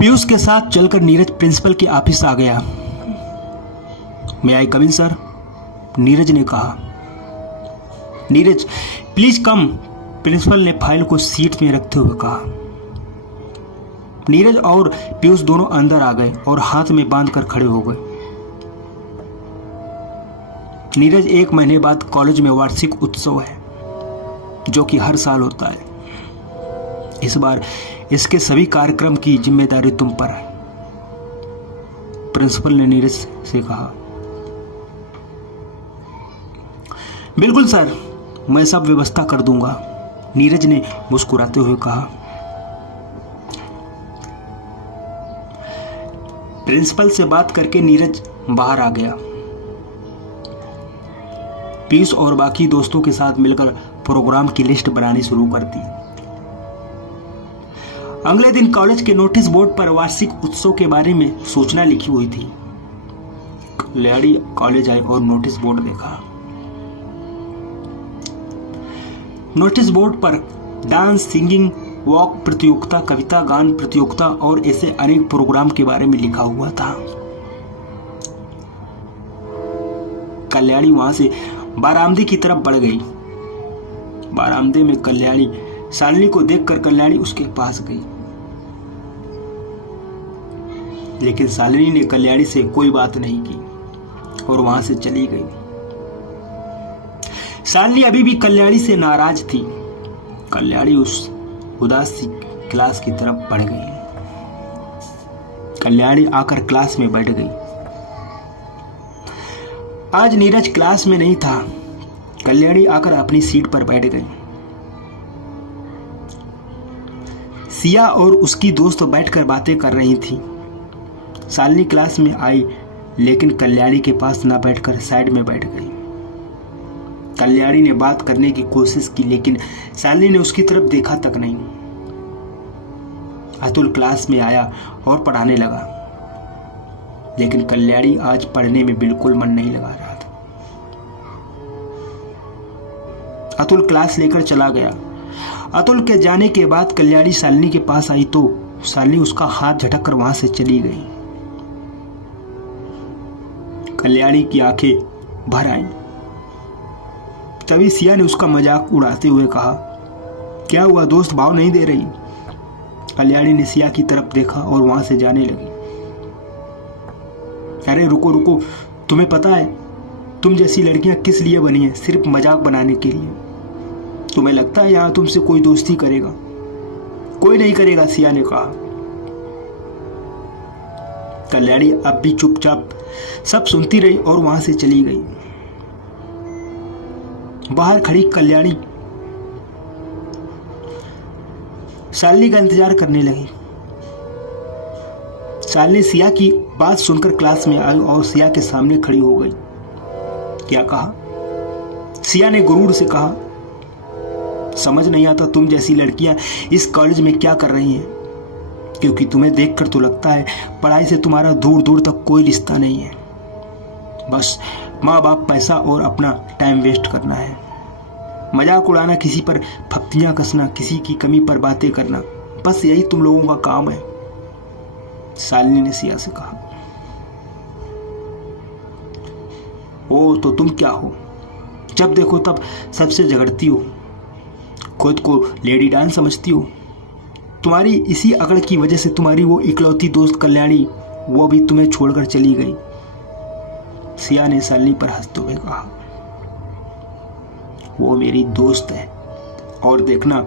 पीयूष के साथ चलकर नीरज प्रिंसिपल के ऑफिस आ गया। मैं आई कम इन सर, नीरज ने कहा। नीरज प्लीज कम, प्रिंसिपल ने फाइल को सीट में रखते हुए कहा। नीरज और पीयूष दोनों अंदर आ गए और हाथ में बांधकर खड़े हो गए। नीरज 1 महीने बाद कॉलेज में वार्षिक उत्सव है जो कि हर साल होता है। इस बार इसके सभी कार्यक्रम की जिम्मेदारी तुम पर है, प्रिंसिपल ने नीरज से कहा। बिल्कुल सर, मैं सब व्यवस्था कर दूंगा, नीरज ने मुस्कुराते हुए कहा। प्रिंसिपल से बात करके नीरज बाहर आ गया। पीयूष और बाकी दोस्तों के साथ मिलकर प्रोग्राम की लिस्ट बनानी शुरू कर दी। अगले दिन कॉलेज के नोटिस बोर्ड पर वार्षिक उत्सव के बारे में सूचना लिखी हुई थी। कल्याणी कॉलेज आई और नोटिस बोर्ड देखा। नोटिस बोर्ड पर डांस, सिंगिंग, वॉक प्रतियोगिता, कविता गान प्रतियोगिता और ऐसे अनेक प्रोग्राम के बारे में लिखा हुआ था। कल्याणी वहां से बारामदे की तरफ बढ़ गई। बारामदे में कल्याणी शालिनी को देखकर कल्याणी उसके पास गई, लेकिन शालिनी ने कल्याणी से कोई बात नहीं की और वहां से चली गई। शालिनी अभी भी कल्याणी से नाराज थी। कल्याणी उस उदासी क्लास की तरफ बढ़ गई। कल्याणी आकर क्लास में बैठ गई। आज नीरज क्लास में नहीं था। कल्याणी आकर अपनी सीट पर बैठ गई। सिया और उसकी दोस्त बैठकर बातें कर रही थी। शालिनी क्लास में आई, लेकिन कल्याणी के पास ना बैठकर साइड में बैठ गई। कल्याणी ने बात करने की कोशिश की, लेकिन शालिनी ने उसकी तरफ देखा तक नहीं। अतुल क्लास में आया और पढ़ाने लगा, लेकिन कल्याणी आज पढ़ने में बिल्कुल मन नहीं लगा रहा था। अतुल क्लास लेकर चला गया। अतुल के जाने के बाद कल्याणी शालिनी के पास आई तो शालिनी उसका हाथ झटक कर वहां से चली गई। कल्याणी की आंखें भर आईं। तभी सिया ने उसका मजाक उड़ाते हुए कहा, क्या हुआ दोस्त, भाव नहीं दे रही? कल्याणी ने सिया की तरफ देखा और वहां से जाने लगी। अरे रुको रुको, तुम्हें पता है तुम जैसी लड़कियां किस लिए बनी हैं? सिर्फ मजाक बनाने के लिए। तुम्हें लगता है यहां तुमसे कोई दोस्ती करेगा? कोई नहीं करेगा, सिया ने कहा। कल्याणी अब भी चुपचाप सब सुनती रही और वहां से चली गई। बाहर खड़ी कल्याणी शालिनी का इंतजार करने लगी। शालिनी सिया की बात सुनकर क्लास में आई और सिया के सामने खड़ी हो गई। क्या कहा? सिया ने गुरूर से कहा, समझ नहीं आता तुम जैसी लड़कियां इस कॉलेज में क्या कर रही हैं, क्योंकि तुम्हें देखकर तो लगता है पढ़ाई से तुम्हारा दूर दूर तक कोई रिश्ता नहीं है। बस माँ बाप, पैसा और अपना टाइम वेस्ट करना है। मजाक उड़ाना, किसी पर फप्तियां कसना, किसी की कमी पर बातें करना, बस यही तुम लोगों का काम है, शालिनी ने सिया से कहा। ओ तो तुम क्या हो? जब देखो तब सबसे झगड़ती हो, खुद को लेडी डांस समझती हो। तुम्हारी इसी अकड़ की वजह से तुम्हारी वो इकलौती दोस्त कल्याणी, वो भी तुम्हें छोड़कर चली गई, सिया ने शालिनी पर हंसते हुए कहा। वो मेरी दोस्त है और देखना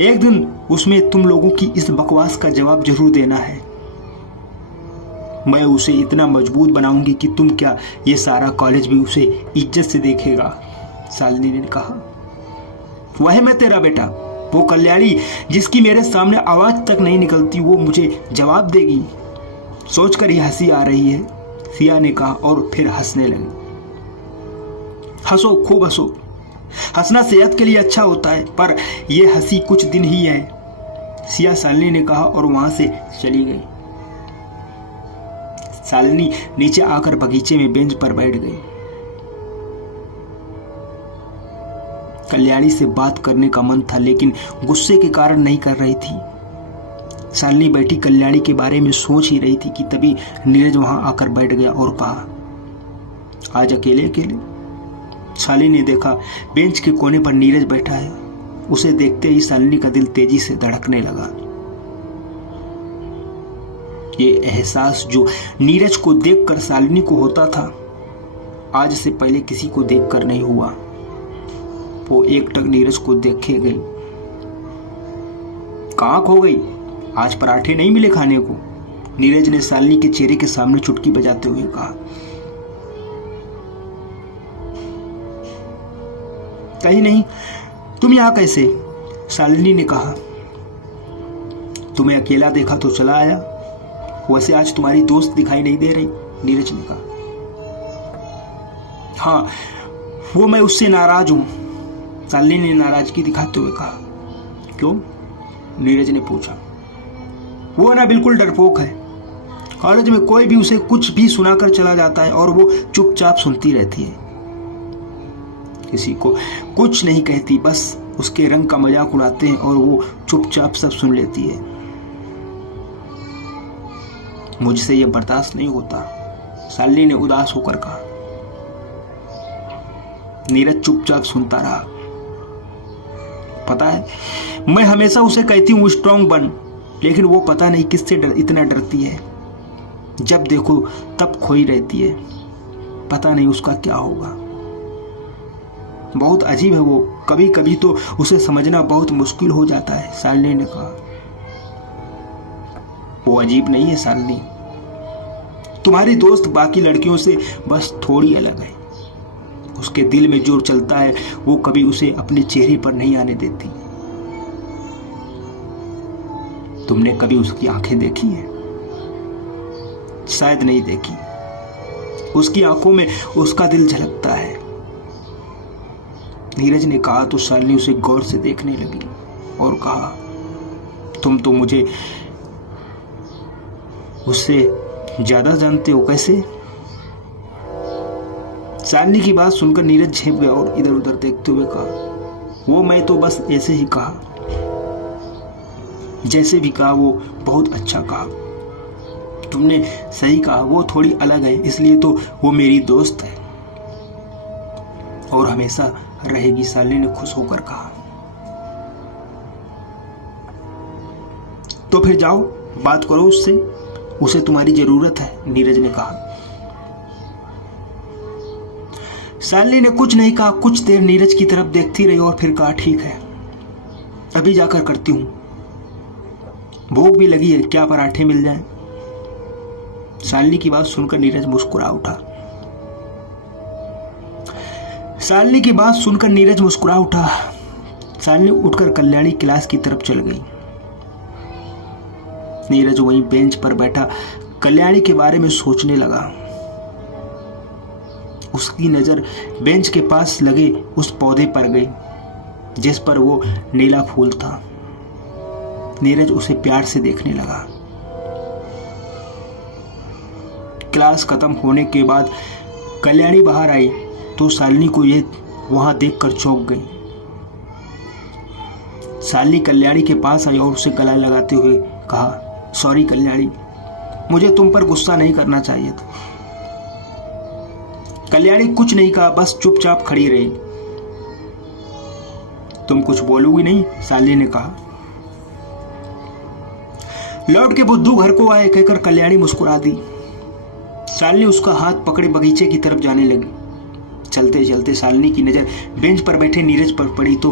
एक दिन उसमें तुम लोगों की इस बकवास का जवाब जरूर देना है। मैं उसे इतना मजबूत बनाऊंगी कि तुम क्या, ये सारा कॉलेज भी उसे इज्जत से देखेगा, शालिनी ने कहा। वह मैं तेरा बेटा, वो कल्याणी जिसकी मेरे सामने आवाज तक नहीं निकलती, वो मुझे जवाब देगी? सोचकर ही हंसी आ रही है, सिया ने कहा और फिर हंसने लगी। हंसो, खूब हंसो। हंसना सेहत के लिए अच्छा होता है, पर यह हंसी कुछ दिन ही है, सिया शालिनी ने कहा और वहां से चली गई। शालिनी नीचे आकर बगीचे में बेंच पर बैठ गई। कल्याणी से बात करने का मन था, लेकिन गुस्से के कारण नहीं कर रही थी। शालिनी बैठी कल्याणी के बारे में सोच ही रही थी कि तभी नीरज वहां आकर बैठ गया और कहा, आज अकेले अकेले? शालिनी ने देखा बेंच के कोने पर नीरज बैठा है। उसे देखते ही शालिनी का दिल तेजी से धड़कने लगा। ये एहसास जो नीरज को देखकर शालिनी को होता था, आज से पहले किसी को देखकर नहीं हुआ। वो एकटक नीरज को देखे गई। कहाँ खो गई? आज पराठे नहीं मिले खाने को? नीरज ने शालिनी के चेहरे के सामने चुटकी बजाते हुए कहा। कहीं नहीं, तुम यहां कैसे? शालिनी ने कहा। तुम्हें अकेला देखा तो चला आया। वैसे आज तुम्हारी दोस्त दिखाई नहीं दे रही, नीरज ने कहा। हाँ, वो मैं उससे नाराज हूं, शालिनी ने नाराजगी दिखाते हुए कहा। क्यों? नीरज ने पूछा। वो ना बिल्कुल डरपोक है। कॉलेज में कोई भी उसे कुछ भी सुनाकर चला जाता है और वो चुपचाप सुनती रहती है। किसी को कुछ नहीं कहती, बस उसके रंग का मजाक उड़ाते हैं और वो चुपचाप सब सुन लेती है। मुझसे ये बर्दाश्त नहीं होता, शालिनी ने उदास होकर कहा। नीरज चुपचाप सुनता रहा। पता है, मैं हमेशा उसे कहती हूँ स्ट्रांग बन, लेकिन वो पता नहीं किससे इतना डरती है। जब देखो तब खोई रहती है। पता नहीं उसका क्या होगा। बहुत अजीब है वो। कभी कभी तो उसे समझना बहुत मुश्किल हो जाता है, शालिनी ने कहा। वो अजीब नहीं है शालिनी, तुम्हारी दोस्त बाकी लड़कियों से बस थोड़ी अलग है। उसके दिल में जो चलता है वो कभी उसे अपने चेहरे पर नहीं आने देती। तुमने कभी उसकी आंखें देखी हैं? शायद नहीं देखी। उसकी आंखों में उसका दिल झलकता है, नीरज ने कहा तो शालिनी उसे गौर से देखने लगी और कहा, तुम तो मुझे उससे ज्यादा जानते हो। कैसे? शालिनी की बात सुनकर नीरज झेप गया और इधर उधर देखते हुए कहा, वो मैं तो बस ऐसे ही कहा। जैसे भी कहा वो बहुत अच्छा कहा। तुमने सही कहा, वो थोड़ी अलग है, इसलिए तो वो मेरी दोस्त है और हमेशा रहेगी, शालिनी ने खुश होकर कहा। तो फिर जाओ बात करो उससे, उसे तुम्हारी जरूरत है, नीरज ने कहा। शालिनी ने कुछ नहीं कहा। कुछ देर नीरज की तरफ देखती रही और फिर कहा, ठीक है, अभी जाकर करती हूं। भूख भी लगी है, क्या पराठे मिल जाएं? शालिनी की बात सुनकर नीरज मुस्कुरा उठा। शालिनी की बात सुनकर नीरज मुस्कुरा उठा। शालिनी उठकर कल्याणी क्लास की तरफ चल गई। नीरज वहीं बेंच पर बैठा कल्याणी के बारे में सोचने लगा। उसकी नजर बेंच के पास लगे उस पौधे पर गई जिस पर वो नीला फूल था। नीरज उसे प्यार से देखने लगा। क्लास खत्म होने के बाद कल्याणी बाहर आई तो शालिनी को ये वहां देखकर चौंक गई। शालिनी कल्याणी के पास आई और उसे गला लगाते हुए कहा, सॉरी कल्याणी, मुझे तुम पर गुस्सा नहीं करना चाहिए था। कल्याणी कुछ नहीं कहा, बस चुपचाप खड़ी रही। तुम कुछ बोलोगी नहीं? शालिनी ने कहा। लौट के बुद्धू घर को आए कहकर कल्याणी मुस्कुरा दी। शालिनी उसका हाथ पकड़े बगीचे की तरफ जाने लगी। चलते चलते शालिनी की नजर बेंच पर बैठे नीरज पर पड़ी तो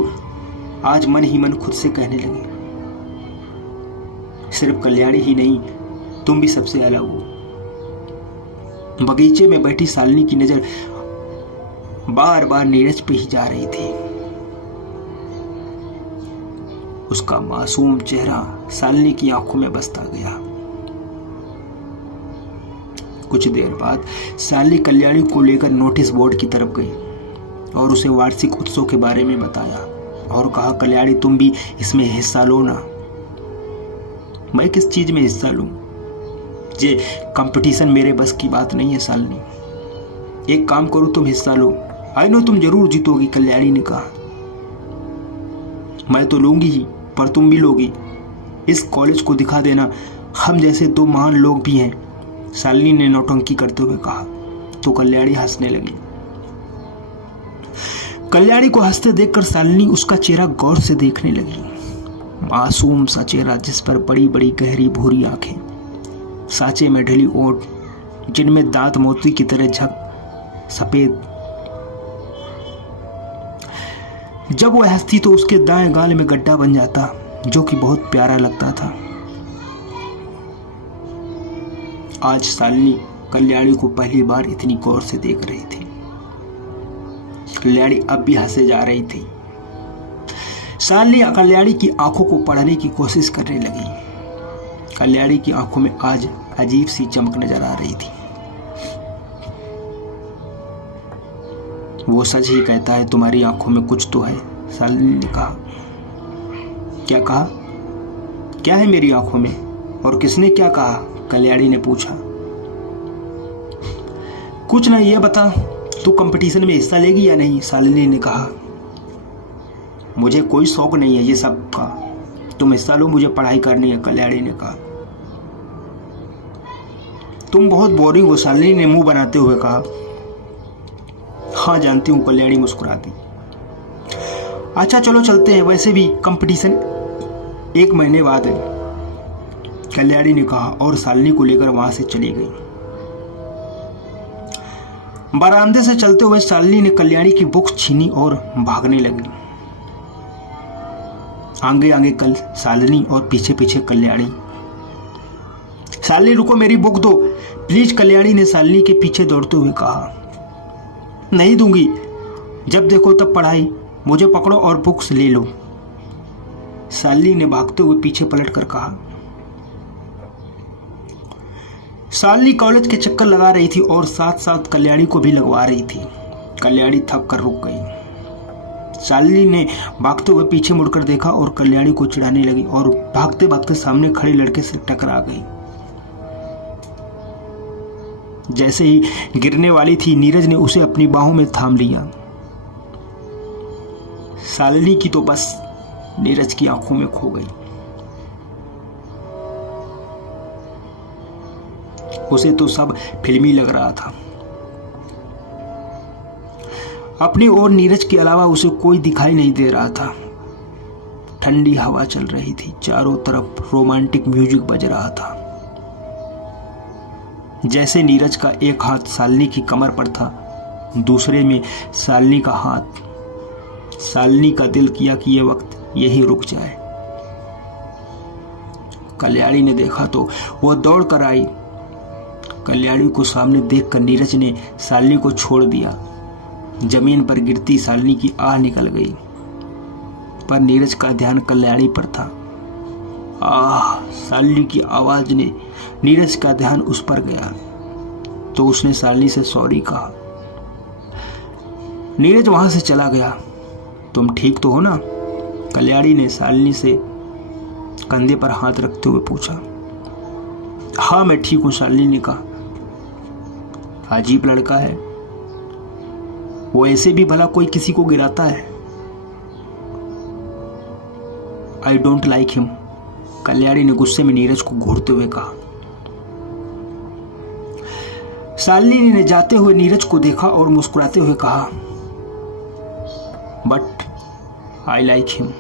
आज मन ही मन खुद से कहने लगी, सिर्फ कल्याणी ही नहीं, तुम भी सबसे अलग हो। बगीचे में बैठी शालिनी की नजर बार बार नीरज पे ही जा रही थी। उसका मासूम चेहरा शालिनी की आंखों में बसता गया। कुछ देर बाद शालिनी कल्याणी को लेकर नोटिस बोर्ड की तरफ गई और उसे वार्षिक उत्सव के बारे में बताया और कहा, कल्याणी तुम भी इसमें हिस्सा लो ना। मैं किस चीज में हिस्सा लूं? ये कंपटीशन मेरे बस की बात नहीं है शालिनी। एक काम करो, तुम हिस्सा लो, आई नो तुम जरूर जीतोगी, कल्याणी ने कहा। मैं तो लूंगी ही, पर तुम भी लोगी। इस कॉलेज को दिखा देना, हम जैसे 2 महान लोग भी हैं, शालिनी ने नौटंकी करते हुए कहा। तो कल्याणी हंसने लगी। कल्याणी को हंसते देखकर शालिनी उसका चेहरा गौर से देखने लगी। मासूम सा चेहरा जिस पर बड़ी बड़ी गहरी भूरी आंखें, सांचे में ढली ओठ जिनमें दांत मोती की तरह झक सफेद। जब वह हंसती तो उसके दाएं गाल में गड्ढा बन जाता, जो कि बहुत प्यारा लगता था। आज शालिनी कल्याणी को पहली बार इतनी गौर से देख रही थी। कल्याणी अब भी हंसे जा रही थी। शालिनी कल्याणी की आंखों को पढ़ने की कोशिश करने लगी। कल्याणी की आंखों में आज अजीब सी चमक नजर आ रही थी। वो सच ही कहता है, तुम्हारी आंखों में कुछ तो है, शालिनी ने कहा। क्या कहा? क्या है मेरी आंखों में? और किसने क्या कहा? कल्याणी ने पूछा। कुछ नहीं, ये बता तू कंपटीशन में हिस्सा लेगी या नहीं? शालिनी ने कहा। मुझे कोई शौक नहीं है ये सब का, तुम हिस्सा लो, मुझे पढ़ाई करनी है, कल्याणी ने कहा। तुम बहुत बोरिंग हो, शालिनी ने मुंह बनाते हुए कहा। हाँ जानती हूँ, कल्याणी मुस्कुराती। अच्छा चलो चलते हैं, वैसे भी कंपटीशन 1 महीने बाद है, कल्याणी ने कहा और शालिनी को लेकर वहां से चली गई। बरामदे से चलते हुए शालिनी ने कल्याणी की बुक छीनी और भागने लगी। आगे आगे कल शालिनी और पीछे पीछे कल्याणी। शालिनी रुको, मेरी बुक दो प्लीज, कल्याणी ने शालिनी के पीछे दौड़ते हुए कहा। नहीं दूंगी, जब देखो तब पढ़ाई, मुझे पकड़ो और बुक्स ले लो, शालिनी ने भागते हुए पीछे पलट कर कहा। शालिनी कॉलेज के चक्कर लगा रही थी और साथ साथ कल्याणी को भी लगवा रही थी। कल्याणी थक कर रुक गई। शालिनी ने भागते हुए पीछे मुड़कर देखा और कल्याणी को चिढ़ाने लगी और भागते भागते सामने खड़े लड़के से टकरा गई। जैसे ही गिरने वाली थी, नीरज ने उसे अपनी बाहों में थाम लिया। शालिनी की तो बस नीरज की आंखों में खो गई। उसे तो सब फिल्मी लग रहा था। अपनी ओर नीरज के अलावा उसे कोई दिखाई नहीं दे रहा था। ठंडी हवा चल रही थी, चारों तरफ रोमांटिक म्यूजिक बज रहा था। जैसे नीरज का एक हाथ शालिनी की कमर पर था, दूसरे में शालिनी का हाथ। शालिनी का दिल किया कि यह वक्त यही रुक जाए। कल्याणी ने देखा तो वह दौड़ कर आई। कल्याणी को सामने देखकर नीरज ने शालिनी को छोड़ दिया। जमीन पर गिरती शालिनी की आह निकल गई, पर नीरज का ध्यान कल्याणी पर था। आह, शालिनी की आवाज ने नीरज का ध्यान उस पर गया तो उसने शालिनी से सॉरी कहा। नीरज वहां से चला गया। तुम ठीक तो हो ना? कल्याणी ने शालिनी से कंधे पर हाथ रखते हुए पूछा। हाँ मैं ठीक हूं, शालिनी ने कहा। अजीब लड़का है, वो ऐसे भी भला कोई किसी को गिराता है। I don't like him, Kalyani ने गुस्से में नीरज को घूरते हुए कहा। शालिनी ने जाते हुए नीरज को देखा और मुस्कुराते हुए कहा, बट आई लाइक हिम।